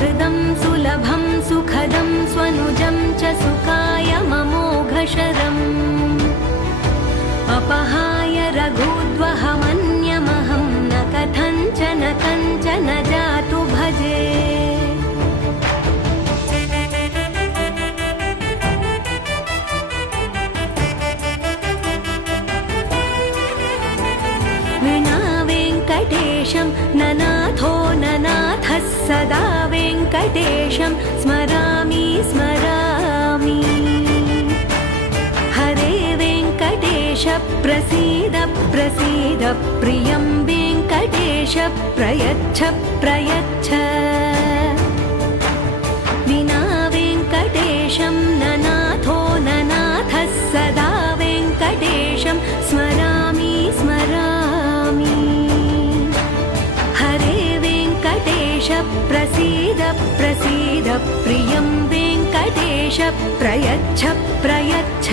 सुहृदं सुलभं सुखदं स्वनुजं च सुखाय ममोघशरम् अपहाय रघुद्वहमन्यमहं न कथञ्चन कञ्चन जातु भजे विना वेङ्कटेशं ननाथो ननाथः सदा वेङ्कटेशं स्मरामि स्मरामि हरे वेङ्कटेश प्रसीद प्रसीद प्रियं वेङ्कटेश प्रयच्छ प्रयच्छ विना वेङ्कटेशं ननाथो ननाथः सदा वेङ्कटेशं स्मरामि स्मरामि हरे वेङ्कटेश प्रसीद प्रसीद प्रियं वेङ्कटेश प्रयच्छ प्रयच्छ